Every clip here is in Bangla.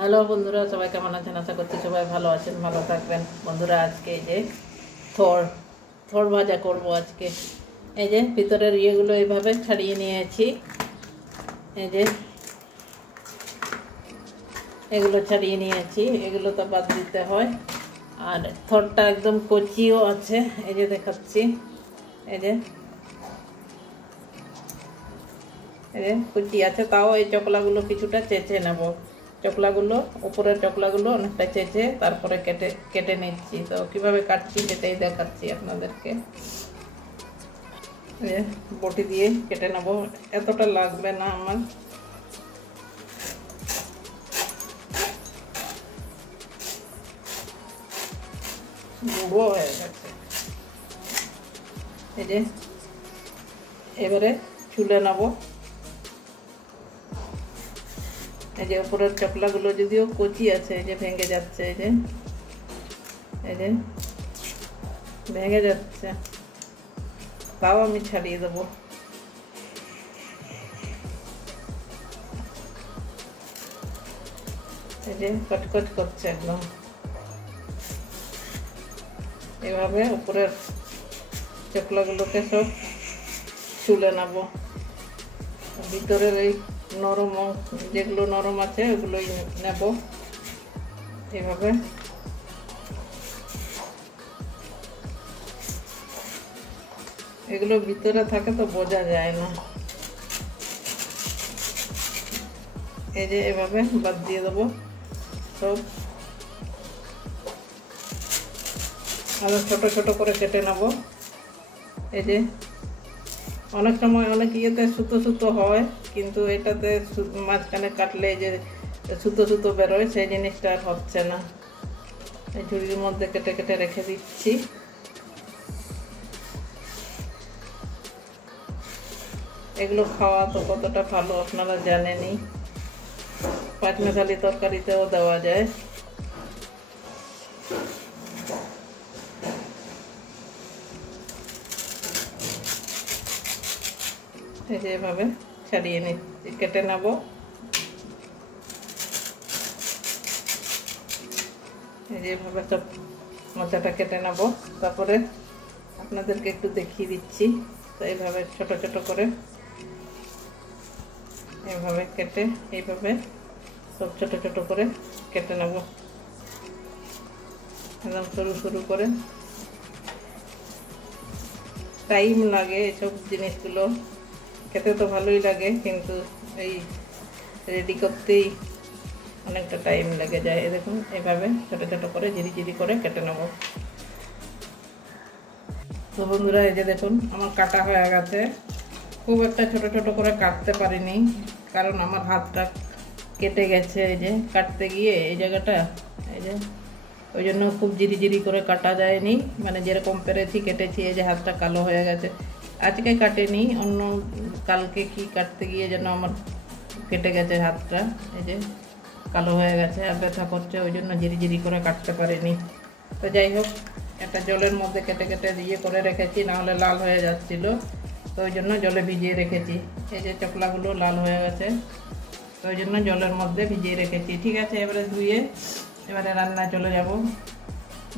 হ্যালো বন্ধুরা, সবাই কেমন আছেন? আশা করছি সবাই ভালো আছেন, ভালো থাকবেন। বন্ধুরা, আজকে এই যে থর থর ভাজা করব আজকে। এই যে ভিতরের ইয়েগুলো এইভাবে ছাড়িয়ে নিয়েছি। এই যে এগুলো ছাড়িয়ে নিয়েছি, এগুলো তো বাদ দিতে হয়। আর থরটা একদম কচিও আছে, এই যে দেখাচ্ছি। এই যে কুচি আছে, তাও এই চকলাগুলো কিছুটা চেঁচে নেব। চকলাগুলো, উপরের চকলাগুলো অনেকটা চেঁচে তারপরে কেটে কেটে নিচ্ছি। তো কিভাবে কাটছি সেটাই দেখাচ্ছি আপনাদেরকে। বটি দিয়ে কেটে নেব, এতটা লাগবে না আমার। গুঁড়ো হয়ে গেছে। এই যে এবারে ছুলে নেব। এই যে উপরের চকলাগুলো যদিও কচি আছে, এই যে ভেঙে যাচ্ছে। এই যে ভেঙে যাচ্ছে, তাও আমি ছাড়িয়ে দেবো। এই যে কচকচ করছে একদম। এভাবে উপরের চকলাগুলোকে সব ছুলে নেব। ভিতরের এই নরম যেগুলো নরম আছে ওগুলোই নেব। এইভাবে এগুলো ভিতরে থাকে তো বোঝা যায় না। এই যে এভাবে বাদ দিয়ে দেবো সব। আরো ছোট ছোট করে কেটে নেব। এই যে অনেক সময় অনেক ইয়েতে সুতো সুতো হয়, কিন্তু এটাতে মাঝখানে কাটলে যে সুতো সুতো বেরোয়, সেই জিনিসটা আর হচ্ছে না। এই ঝুড়ির মধ্যে কেটে কেটে রেখে দিচ্ছি। এগুলো খাওয়া তো কতটা ভালো আপনারা জানেনই, পাঁচমিশালি তরকারিতেও দেওয়া যায়। এই যে এভাবে ছাড়িয়ে নিচ্ছি, কেটে নেব। এই যে এভাবে সব মোচাটা কেটে নেব। তারপরে আপনাদেরকে একটু দেখিয়ে দিচ্ছি। তো এইভাবে ছোট ছোট করে এইভাবে কেটে এইভাবে সব ছোট ছোট করে কেটে নেব, একদম সরু সরু করে। টাইম লাগে এসব জিনিসগুলো, খেতে তো ভালোই লাগে, কিন্তু এই রেডি করতেই অনেকটা টাইম লেগে যায়। দেখুন এইভাবে ছোট ছোট করে ঝিরি ঝিরি করে কেটে নেব। তো বন্ধুরা, এই যে দেখুন আমার কাটা হয়ে গেছে। খুব একটা ছোট ছোট করে কাটতে পারিনি, কারণ আমার হাতটা কেটে গেছে। এই যে কাটতে গিয়ে এই জায়গাটা, এই যে ওই জন্য খুব ঝিরি ঝিরি করে কাটা যায়নি, মানে যেরকম পেরেছি কেটেছি। এই যে হাতটা কালো হয়ে গেছে, আজকে কাটেনি, অন্য কালকে কি কাটতে গিয়ে যেন আমার কেটে গেছে হাতটা। এই যে কালো হয়ে গেছে আর ব্যথা করছে, ওই জন্য ঝিরি ঝিরি করে কাটতে পারিনি। তো যাই হোক, একটা জলের মধ্যে কেটে কেটে ইয়ে করে রেখেছি, নাহলে লাল হয়ে যাচ্ছিল, তো ওই জন্য জলে ভিজিয়ে রেখেছি। এই যে চকলাগুলো লাল হয়ে গেছে, তো ওই জন্য জলের মধ্যে ভিজিয়ে রেখেছি। ঠিক আছে, এবারে ধুয়ে এবারে রান্নায় চলে যাব।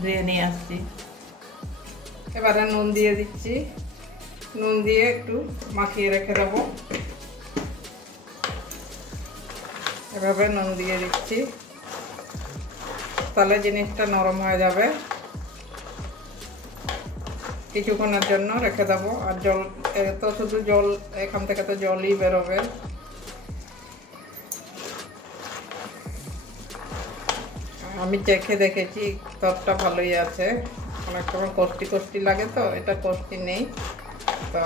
ধুয়ে নিয়ে আসছি। এবারে নুন দিয়ে দিচ্ছি, নুন দিয়ে একটু মাখিয়ে রেখে দেবো। এভাবে নুন দিয়ে দিচ্ছি, তাহলে জিনিসটা নরম হয়ে যাবে। কিছুক্ষণের জন্য রেখে দেবো। আর জল তো শুধু জল, এখান থেকে তো জলই বেরোবে। আমি চেখে দেখেছি, তরটা ভালোই আছে। অনেক সময় কষ্টি কষ্টি লাগে, তো এটা কষ্টি নেই। তো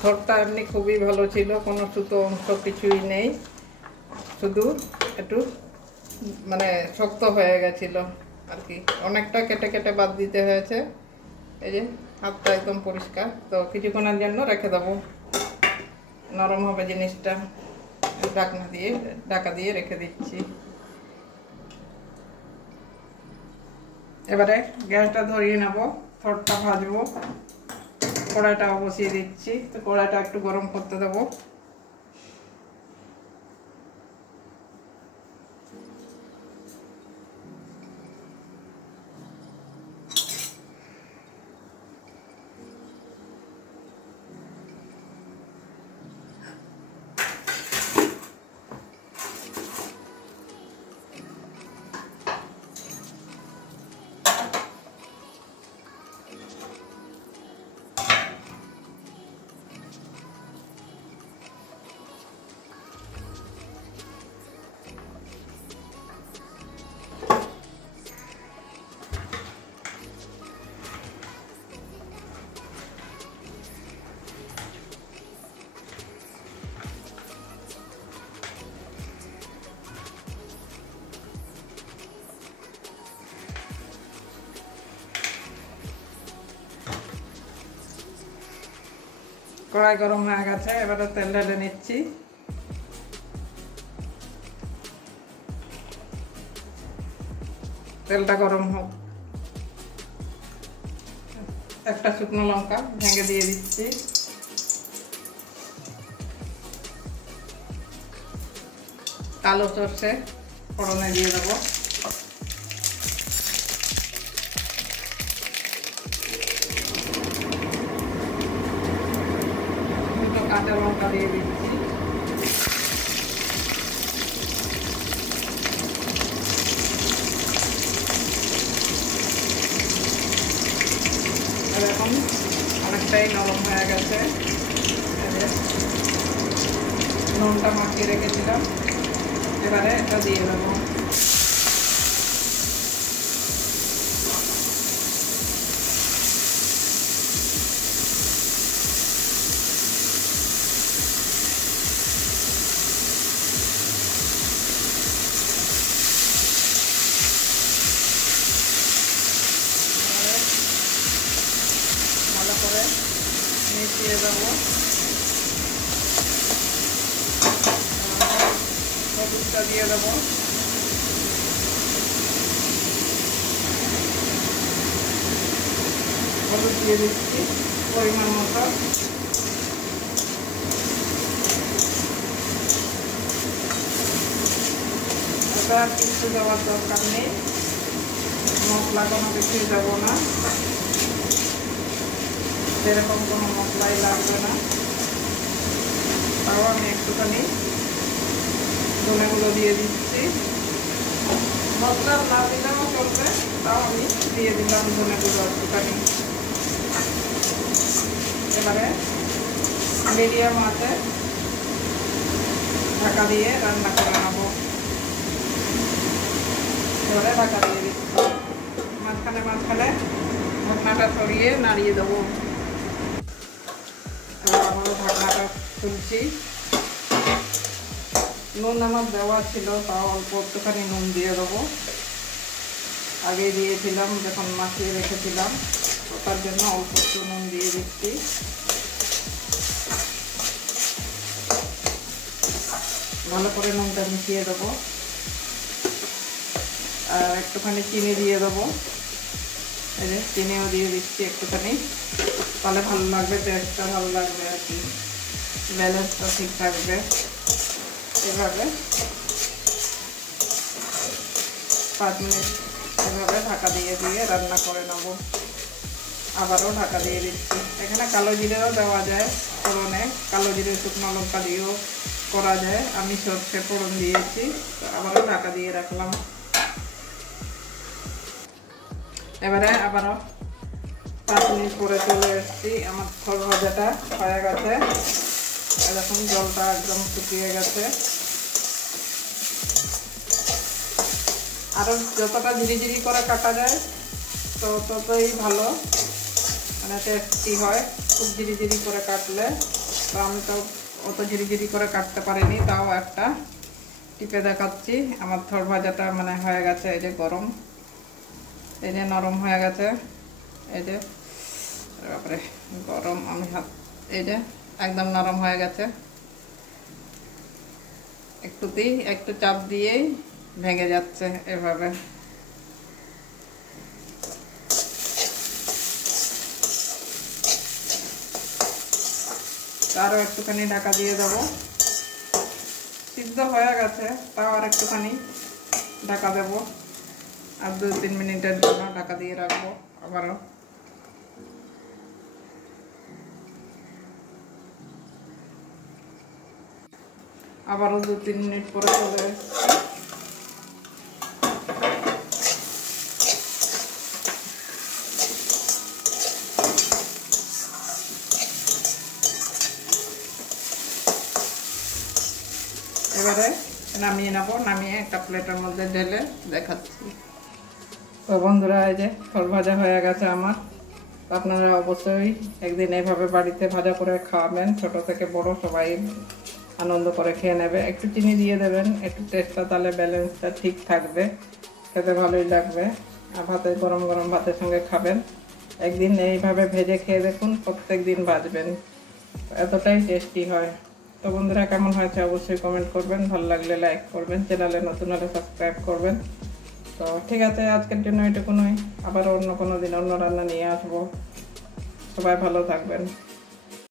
থরটা এমনি খুবই ভালো ছিল, কোনো সুতো অংশ কিছুই নেই, শুধু একটু মানে শক্ত হয়ে গেছিল আর কি। অনেকটা কেটে কেটে বাদ দিতে হয়েছে। এই যে হাতটা একদম পরিষ্কার। তো কিছুক্ষণের জন্য রেখে দেবো, নরম হবে জিনিসটা। ঢাকা দিয়ে রেখে দিচ্ছি। এবারে গ্যাসটা ধরিয়ে নেব, থরটা ভাজবো। কড়াইটা বসিয়ে দিচ্ছি। তো কড়াইটা একটু গরম করতে দেবো। কড়াই গরম হয়ে গেছে, এবারে তেল ঢেলে নিচ্ছি। তেলটা গরম হোক। একটা শুকনো লঙ্কা ভেঙে দিয়ে দিচ্ছি। কালো সর্ষে ফোড়নে দিয়ে দেবো। দুটো কাঁচা লঙ্কা দিয়ে দিচ্ছি। এখন অনেকটাই নরম হয়ে গেছে। নুনটা মাখিয়ে রেখেছিলাম, এবারে এটা দিয়ে দেবো। ভালো করে মিশিয়ে দেবো। হলুদটা দিয়ে দেবো। হলুদ দিয়ে দিচ্ছি পরিমাণ মতো। ওটা কিছু দেওয়ার দরকার নেই, মশলা কোনো কিছুই দেবো না, সেরকম কোনো মশলাই লাগবে না। তাও আমি একটুখানি ধনেগুলো দিয়ে দিচ্ছি। মশলা না দিলেও চলবে, তাও আমি দিয়ে দিলাম ধনেগুলো একটুখানি। এবারে মিডিয়াম আঁচে ঢাকা দিয়ে রান্না করে নেবো। এবারে ঢাকা দিয়ে দিচ্ছি। মাঝখানে মাঝখানে ঢাকনাটা সরিয়ে নাড়িয়ে দেবো। এবার আবারও ঢাকনাটা খুলছি। নুন আমার দেওয়া ছিল, তাও অল্প একটুখানি নুন দিয়ে দেবো। আগে দিয়েছিলাম যখন মাখিয়ে রেখেছিলাম, তার জন্য অল্প একটু নুন দিয়ে দিচ্ছি। ভালো করে নুনটা মিশিয়ে দেবো। আর একটুখানি চিনি দিয়ে দেবো। এই যে চিনিও দিয়ে দিচ্ছি একটুখানি, তাহলে ভালো লাগবে, টেস্টটা ভালো লাগবে আর কি, ব্যালেন্সটা ঠিক থাকবে। এভাবে 5 মিনিট এভাবে ঢাকা দিয়ে দিয়ে রান্না করে নেব। আবারও ঢাকা দিয়ে দিচ্ছি। এখানে কালো জিরেও দেওয়া যায় ফোড়নে, কালো জিরে শুকনো লঙ্কা দিয়েও করা যায়। আমি সর্ষে ফোড়ন দিয়েছি, আবারও ঢাকা দিয়ে রাখলাম। এবারে আবারও 5 মিনিট পরে চলে এসেছি। আমার ফল ভাজাটা হয়ে গেছে। এরকম জলটা একদম শুকিয়ে গেছে। আরও যতটা ঝিরিঝিরি করে কাটা যায় তো ততই ভালো, মানে টেস্টি হয়। খুব ঝিরিঝিরি করে কাটলে, তো আমি তো অত ঝিরিঝিরি করে কাটতে পারিনি, তাও একটা টিপে দেখাচ্ছি। আমার থর ভাজাটা মানে হয়ে গেছে। এই যে গরম, এই যে নরম হয়ে গেছে, এই যে তারপরে গরম, আমি হাত এই যে একদম নরম হয়ে গেছে। একটু চাপ দিয়েই ভেঙে যাচ্ছে এভাবে। আরও একটুখানি ঢাকা দিয়ে দেবো। সিদ্ধ হয়ে গেছে, তাও আর একটুখানি ঢাকা দেবো। আর 2-3 মিনিটের জন্য ঢাকা দিয়ে রাখবো। আবারও 2-3 মিনিট পরে চলে এসেছি। এবারে নামিয়ে নেবো। নামিয়ে একটা প্লেটের মধ্যে ঢেলে দেখাচ্ছি। তো বন্ধুরা, এই যে ফল ভাজা হয়ে গেছে আমার। আপনারা অবশ্যই একদিন এইভাবে বাড়িতে ভাজা করে খাওয়াবেন। ছোট থেকে বড় সবাই আনন্দ করে খেয়ে নেবে। একটু চিনি দিয়ে দেবেন, একটু টেস্টটা, তাহলে ব্যালেন্সটা ঠিক থাকবে, খেতে ভালোই লাগবে। আর ভাতে গরম গরম ভাতের সঙ্গে খাবেন। একদিন এইভাবে ভেজে খেয়ে দেখুন, প্রত্যেক দিন ভাজবেন। এতটাই টেস্টি হয়। তো বন্ধুরা, কেমন হয়েছে অবশ্যই কমেন্ট করবেন, ভালো লাগলে লাইক করবেন, চ্যানেলে নতুন হলে সাবস্ক্রাইব করবেন। তো ঠিক আছে, আজকের জন্য এটুকুনই। আবার অন্য কোনো দিন অন্য রান্না নিয়ে আসবো। সবাই ভালো থাকবেন।